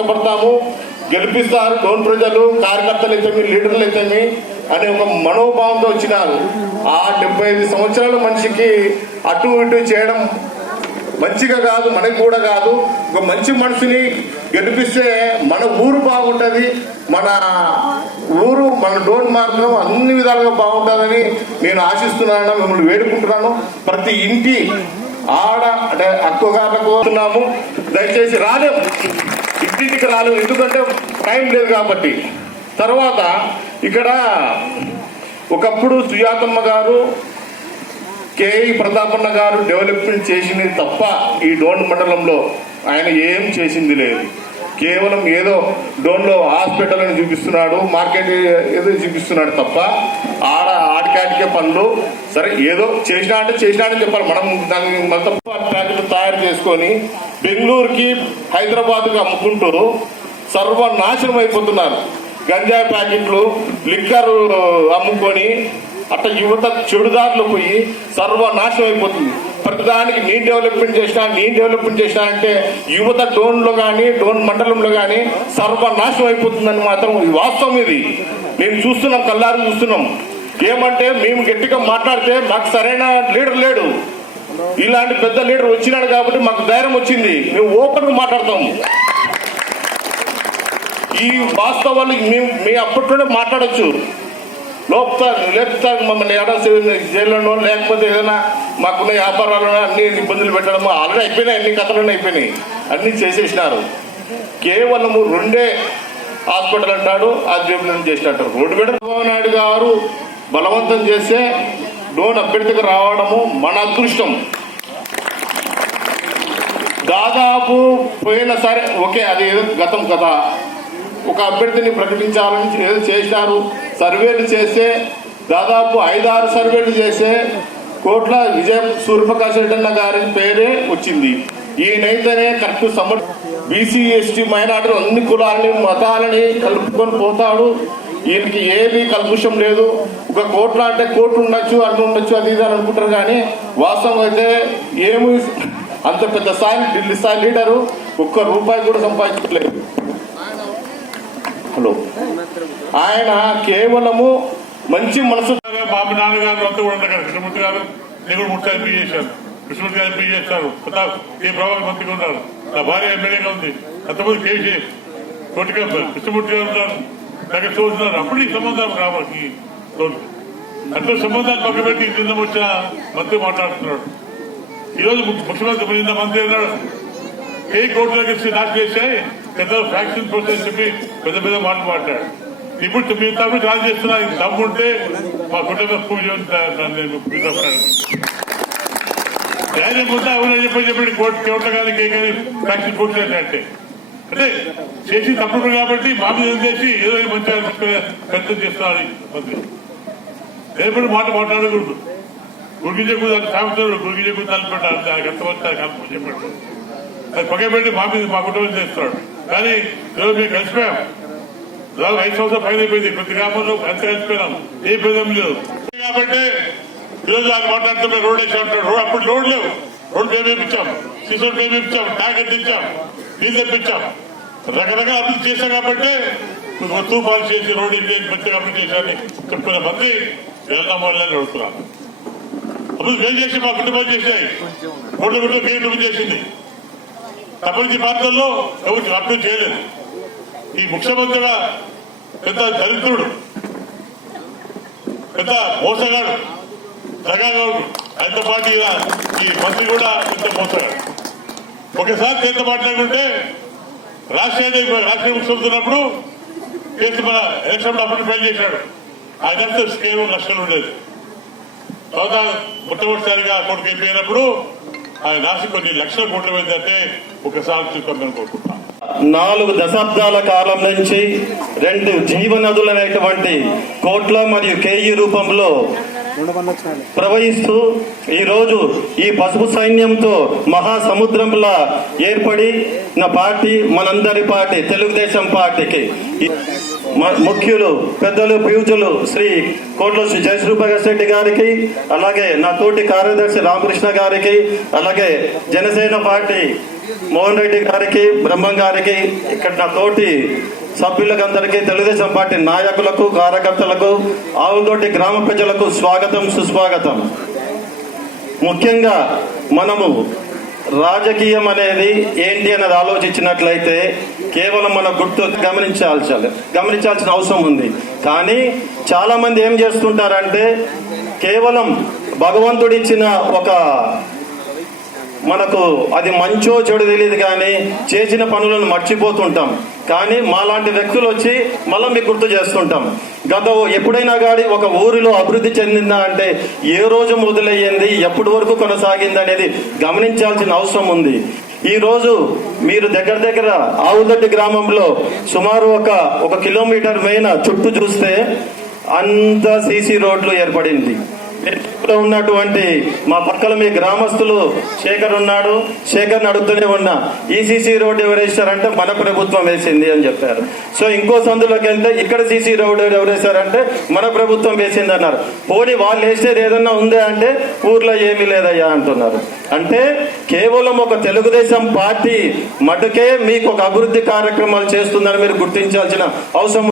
కష్టపడతాము, గెలిపిస్తారు డోన్ ప్రజలు, కార్యకర్తలు అయితేమి, లీడర్లు అయితేమి అనే ఒక మనోభావంతో వచ్చినారు. ఆ 75 సంవత్సరాల మనిషికి అటు ఇటు చేయడం మంచిగా కాదు, మనకి కూడా కాదు. ఒక మంచి మనిషిని గెలిపిస్తే మన ఊరు బాగుంటుంది, మన ఊరు మన డోన్ మార్గం అన్ని విధాలుగా బాగుంటుందని నేను ఆశిస్తున్నాను, మిమ్మల్ని వేడుకుంటున్నాను. ప్రతి ఇంటి ఆడ అంటే అక్కగారులకు కోరుతున్నాము, దయచేసి రాలేము, ఇంటింటికి రాలేము, ఎందుకంటే టైం లేదు కాబట్టి. తర్వాత ఇక్కడ ఒకప్పుడు సుజాతమ్మ గారు, కేఈ ప్రతాపన్న గారు డెవలప్మెంట్ చేసింది తప్ప ఈ డోన్ మండలంలో ఆయన ఏం చేసింది లేదు. కేవలం ఏదో డోన్లో హాస్పిటల్ అని చూపిస్తున్నాడు, మార్కెట్ ఏదో చూపిస్తున్నాడు తప్ప ఆడికాటికే పనులు. సరే ఏదో చేసినాడని చెప్పాలి. మనం దాన్ని మొత్తం ప్యాకెట్లు తయారు చేసుకొని బెంగళూరుకి హైదరాబాద్కి అమ్ముకుంటూ సర్వనాశనం అయిపోతున్నారు. గంజాయి ప్యాకెట్లు, లిక్కర్ అమ్ముకొని అట్లా యువత చెడుదారులు పోయి సర్వనాశనం అయిపోతుంది. ప్రతిదానికి నేను డెవలప్మెంట్ చేసినా అంటే యువత డోన్లో కానీ డోన్ మండలంలో కానీ సర్వనాశనం అయిపోతుందని మాత్రం వాస్తవం. ఇది నేను చూస్తున్నాం, కళ్ళారు చూస్తున్నాం. ఏమంటే మేము గట్టిగా మాట్లాడితే మాకు సరైన లీడర్ లేడు, ఇలాంటి పెద్ద లీడర్ వచ్చినాడు కాబట్టి మాకు ధైర్యం వచ్చింది, మేము ఓపెన్గా మాట్లాడతాము. ఈ వాస్తవాలు మీ అప్పట్లోనే మాట్లాడచ్చు. లేపుతా మమ్మల్ని జైల్లోనో లేకపోతే ఏదైనా మాకున్న వ్యాపారాలను అన్ని ఇబ్బందులు పెట్టడము ఆల్రెడీ అయిపోయినాయి, అన్ని కథలు అయిపోయినాయి, అన్ని చేసేసినారు. కేవలము 2 హాస్పిటల్ అంటాడు, ఆధ్వర్యం చేసినట్టారు. రోడ్డు మీద చంద్రబాబు నాయుడు గారు బలవంతం చేస్తే డోన్ అభ్యర్థికి రావడము మన అదృష్టం. దాదాపు పోయిన సరే ఓకే, అది ఏదో గతం కదా, ఒక అభ్యర్థిని ప్రకటించాలని ఏదో చేసినారు. సర్వేలు చేస్తే దాదాపు 5-6 సర్వేలు చేస్తే కోట్ల విజయ సూర్యప్రకాష్ రెడ్డి అన్న గారి పేరే వచ్చింది. ఈయనైతేనే కరెక్ట్ బీసీ ఎస్టీ మైనార్టీ అన్ని కులాలని మతాలని కలుపుకొని పోతాడు. ఈయనకి ఏది కల్పుషం లేదు. ఒక కోట్ల అంటే కోట్లు ఉండొచ్చు, అటు ఉండొచ్చు, అది ఇది అని అనుకుంటారు. కానీ వాస్తవం అయితే ఏమి అంత పెద్ద స్థాయి ఢిల్లీ స్థాయి లీడరు ₹1 కూడా సంపాదించలేదు. హలో, ఆయన కేవలము మంచి మనసు. మా నాన్నగారు అంతా కూడా ఉన్నారు, కృష్ణమూర్తి గారు, నేను కూడా 3 ఎంపీ చేశాను, కృష్ణమూర్తి గారు ఎంపీ చేస్తారు, ప్రతాప్ ఏ ప్రభావం మంత్రిగా ఉన్నారు, నా భార్య ఎమ్మెల్యేగా ఉంది, అంతమంది కేసీ కోటిగా కృష్ణమూర్తి గారు ఉన్నారు, దగ్గర చూస్తున్నారు. అప్పుడు ఈ సంబంధాలు రావాలి. అట్లా సంబంధాలు పక్క పెట్టి నిన్న వచ్చిన మంత్రి మాట్లాడుతున్నాడు. ఈరోజు ముఖ్యమంత్రి నిన్న మంత్రి అన్నాడు, ఏ కోర్టులోకి నాకు చేశాయి పెద్ద ఫ్యాక్షన్ ప్రోసెస్ చెప్పి పెద్ద పెద్ద మాటలు మాట్లాడు. ఇప్పుడు మీ తరఫున రాజు చేస్తున్నా, దమ్ముంటే మా కుటుంబ పూజ ధైర్యం ఉందా ఎవరైనా చెప్పి కోర్టు కానీ కానీ ఫ్యాక్షన్ ప్రోసెస్ అంటే చేసి తప్పుడు కాబట్టి మా మీద చేసి ఏదో మంచిగా పెద్ద చేస్తున్నారు మంత్రి. రేపటి మాట మాట్లాడకూడదు. గురిగిజకు సాగుతాడు, గురిగిజకు తలపెట్టాలి, దానికి అర్థమవుతారు కల్పన చెప్పండి. అది పగబెట్టి మా మీద మా కుటుంబం చేస్తున్నాడు. కానీ ఈరోజు మేము కలిసిపోయాం. 5 సంవత్సరాలు పైన అయిపోయింది. ప్రతి గ్రామంలో ఎంత కలిసిపోయినాం, ఏ భేదం లేదు. కాబట్టి ఈరోజు ఆయన మాట్లాడుతూ రోడ్ వేసి అంటాడు. అప్పుడు రోడ్ లేవు, రోడ్డు మేము వేయించాం, సిసోడ్ మేము వేయించాం, ట్యాంక్ తెచ్చాం, నీళ్ళు తెప్పించాం, రకరకాల అభివృద్ధి చేశాం. కాబట్టి తూఫాలు చేసి రోడ్డు మంచిగా అభివృద్ధి చేశారని చెప్పుకున్న మంత్రి వెళ్దాం వాళ్ళని అడుగుతున్నాం. అభివృద్ధి ఏం చేసి మా కుటుంబం చేశాయి, రోడ్డు గేట్లు చేసింది. అభివృద్ధి ప్రాంతాల్లో ఎవరికి అభివృద్ధి చేయలేదు. ఈ ముఖ్యమంత్రిగా పెద్ద దరిద్రుడు, పెద్ద మోసగాడు, దగాగాడు. ఆయనతో పాటు ఈ మంత్రి కూడా పెద్ద మోసగాడు. ఒకసారి చేత మాట్లాడుకుంటే రాష్ట్ర ముఖ్యమంత్రి కేసు మన ఎలక్షన్ అప్పుడు ఫైల్ చేశాడు. ఆయనంతా కేవలం లక్షలు ఉండేది. తర్వాత మొట్టమొదటిసారిగా కోర్టుకు వెళ్ళిపోయినప్పుడు ఆయన రాసి కొన్ని లక్షల కోట్లు పోయిందంటే ఒకసారి చూసుకోమని కోరుకుంటాం. 4 దశాబ్దాల కాలం నుంచి 2 జీవనదులైనటువంటి కోట్ల మరియు కేఈ రూపంలో ప్రవహిస్తూ ఈరోజు ఈ పసుపు సైన్యంతో మహాసముద్రంలా ఏర్పడి నా పార్టీ, మనందరి పార్టీ తెలుగుదేశం పార్టీకి ముఖ్యులు పెద్దలు పూజలు శ్రీ కోట్ల శ్రీ జయశ్రీప్రకాష్ రెడ్డి గారికి, అలాగే నా తోటి కార్యదర్శి రామకృష్ణ గారికి, అలాగే జనసేన పార్టీ మోహన్ రెడ్డి గారికి, బ్రహ్మం గారికి, ఇక్కడ నా తోటి సభ్యులకందరికీ, తెలుగుదేశం పార్టీ నాయకులకు, కార్యకర్తలకు, ఆవులతోటి గ్రామ ప్రజలకు స్వాగతం, సుస్వాగతం. ముఖ్యంగా మనము రాజకీయం అనేది ఏంటి అనేది ఆలోచించినట్లయితే కేవలం మన గుర్తు గమనించాల్సిన అవసరం ఉంది. కానీ చాలా మంది ఏం చేస్తుంటారంటే కేవలం భగవంతుడిచ్చిన ఒక మనకు అది మంచో చెడు తెలియదు కానీ చేసిన పనులను మర్చిపోతుంటాం. కానీ మాలాంటి వ్యక్తులు వచ్చి మళ్ళీ మీకు గుర్తు చేస్తుంటాం. ఎప్పుడైనా కానీ ఒక ఊరిలో అభివృద్ధి చెందిందా అంటే ఏ రోజు మొదలయ్యింది, ఎప్పటి వరకు కొనసాగింది అనేది గమనించాల్సిన అవసరం ఉంది. ఈ రోజు మీరు దగ్గర ఆవుదొడ్డి గ్రామంలో సుమారు ఒక కిలోమీటర్ మేన చుట్టూ చూస్తే అంత సీసీ రోడ్లు ఏర్పడింది. ఉన్నటువంటి మా పక్కల మీ గ్రామస్తులు శేఖర్ ఉన్నాడు, శేఖర్ అడుగుతూనే ఉన్నా ఈ సీసీ రోడ్డు ఎవరు వేశారంటే మన ప్రభుత్వం వేసింది అని చెప్పారు. సో ఇంకో సందులోకి వెళ్తే ఇక్కడ సీసీ రోడ్డు ఎవరు వేశారంటే మన ప్రభుత్వం వేసింది అన్నారు. పోనీ వాళ్ళు వేసేది ఏదన్నా ఉందా అంటే ఊర్లో ఏమీ లేదయ్యా అంటున్నారు. అంటే కేవలం ఒక తెలుగుదేశం పార్టీ మటుకే మీకు ఒక అభివృద్ధి కార్యక్రమాలు చేస్తుందని మీరు గుర్తించాల్సిన అవసరం